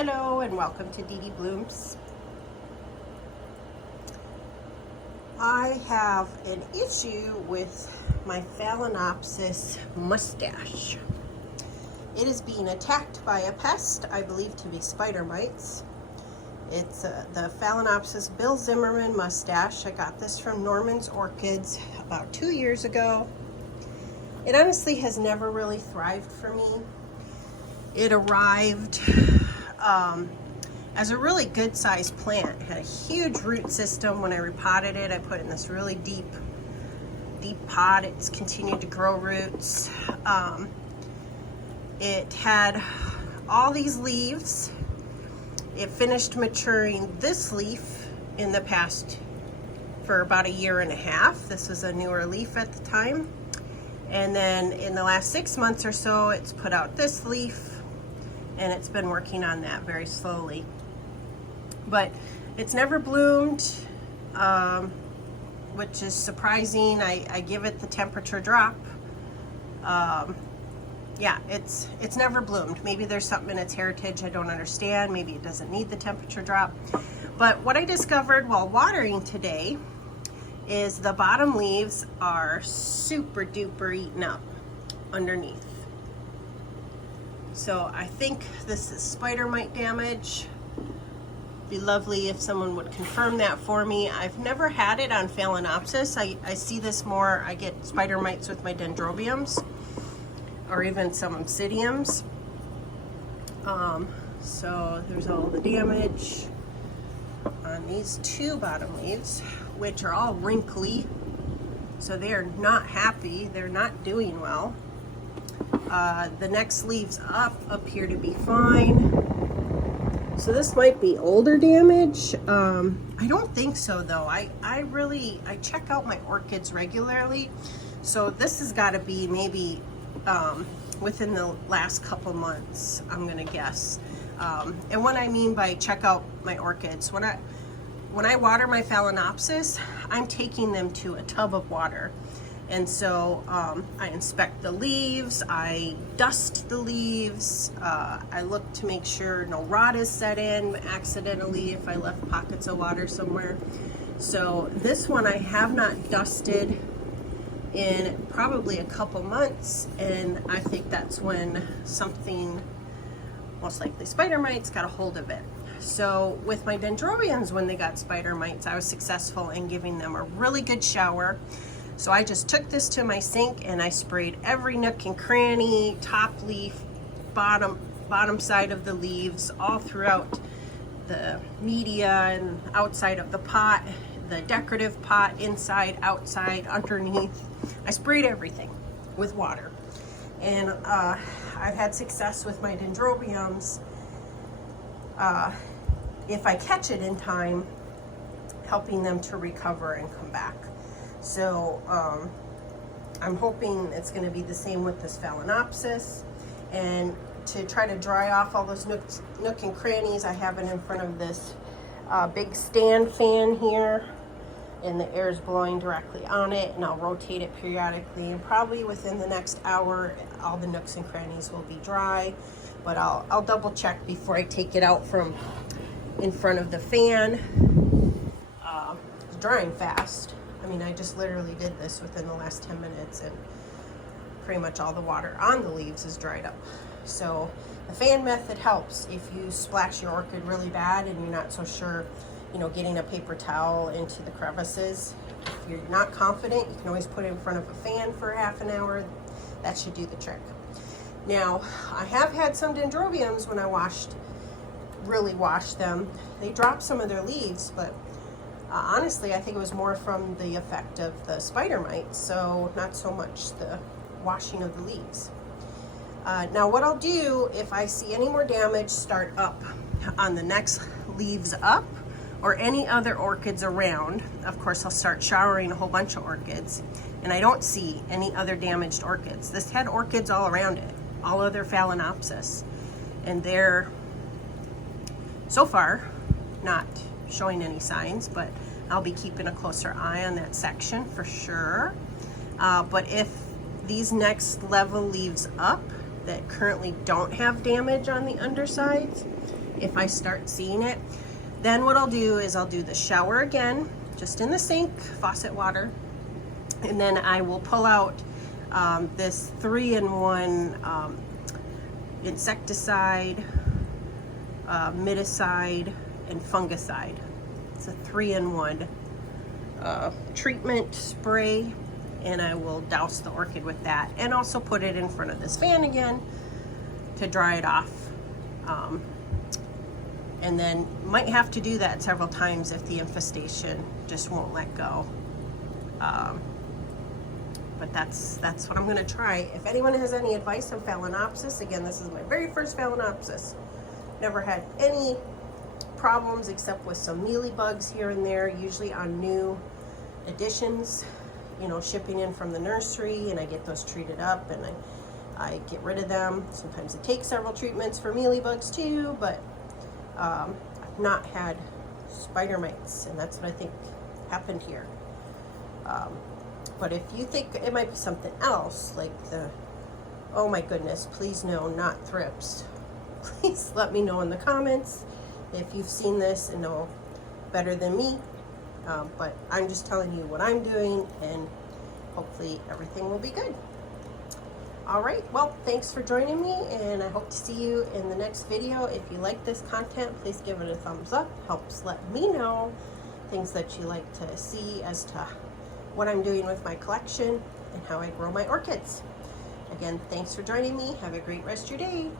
Hello and welcome to Dee Dee Blooms. I have an issue with my Phalaenopsis Moustache. It is being attacked by a pest I believe to be spider mites. It's the Phalaenopsis Bill Zimmerman Moustache. I got this from Norman's Orchids about 2 years ago. It honestly has never really thrived for me. It arrived as a really good sized plant. It had a huge root system. When I repotted it, I put it in this really deep pot. It's continued to grow roots. It had all these leaves. It finished maturing this leaf in the past for about 1.5 years. This was a newer leaf at the time. And then in the last 6 months or so, it's put out this leaf, and it's been working on that very slowly. But it's never bloomed, which is surprising. I give it the temperature drop. Yeah, it's never bloomed. Maybe there's something in its heritage I don't understand. Maybe it doesn't need the temperature drop. But what I discovered while watering today is the bottom leaves are super duper eaten up underneath. So I think this is spider mite damage. Be lovely if someone would confirm that for me. I've never had it on Phalaenopsis. I see this more, I get spider mites with my dendrobiums or even some oncidiums. So there's all the damage on these 2 bottom leaves, which are all wrinkly. So they are not happy. They're not doing well. The next leaves up appear to be fine. So this might be older damage. I don't think so though. I check out my orchids regularly. So this has got to be maybe within the last couple months, I'm gonna guess. And what I mean by check out my orchids, when I water my Phalaenopsis, I'm taking them to a tub of water. And so I inspect the leaves, I dust the leaves, I look to make sure no rot is set in accidentally if I left pockets of water somewhere. So this one I have not dusted in probably a couple months, and I think that's when something, most likely spider mites, got a hold of it. So with my dendrobiums, when they got spider mites, I was successful in giving them a really good shower. So I just took this to my sink and I sprayed every nook and cranny, top leaf, bottom side of the leaves, all throughout the media and outside of the pot, the decorative pot, inside, outside, underneath. I sprayed everything with water. And I've had success with my dendrobiums, if I catch it in time, helping them to recover and come back. So I'm hoping it's going to be the same with this Phalaenopsis. And to try to dry off all those nook and crannies, I have it in front of this big stand fan here, and the air is blowing directly on it, and I'll rotate it periodically, and probably within the next hour all the nooks and crannies will be dry. But I'll double check before I take it out from in front of the fan. It's drying fast. I mean, I just literally did this within the last 10 minutes, and pretty much all the water on the leaves is dried up. So the fan method helps if you splash your orchid really bad and you're not so sure, getting a paper towel into the crevices. If you're not confident, you can always put it in front of a fan for half an hour. That should do the trick. Now, I have had some dendrobiums when I really washed them. They dropped some of their leaves, but honestly, I think it was more from the effect of the spider mites, so not so much the washing of the leaves. Now what I'll do if I see any more damage start up on the next leaves up or any other orchids around, of course I'll start showering a whole bunch of orchids, and I don't see any other damaged orchids. This had orchids all around it, all other Phalaenopsis, and they're so far not showing any signs, but I'll be keeping a closer eye on that section for sure. But if these next level leaves up that currently don't have damage on the undersides, if I start seeing it. Then what I'll do is I'll do the shower again, just in the sink, faucet water. And then I will pull out this 3-in-1 insecticide, miticide, and fungicide. It's a 3-in-1 treatment spray, and I will douse the orchid with that, and also put it in front of this fan again to dry it off. And then might have to do that several times if the infestation just won't let go. But that's what I'm gonna try. If anyone has any advice on Phalaenopsis, again, this is my very first Phalaenopsis. Never had any problems except with some mealybugs here and there, usually on new additions, you know, shipping in from the nursery, and I get those treated up and I get rid of them. Sometimes it takes several treatments for mealybugs too, but I've not had spider mites, and that's what I think happened here. But if you think it might be something else, like oh my goodness, please no, not thrips. Please let me know in the comments if you've seen this and know better than me. But I'm just telling you what I'm doing, and hopefully everything will be good. All right, well, thanks for joining me, and I hope to see you in the next video. If you like this content, please give it a thumbs up. Helps let me know things that you like to see as to what I'm doing with my collection and how I grow my orchids. Again, thanks for joining me. Have a great rest of your day.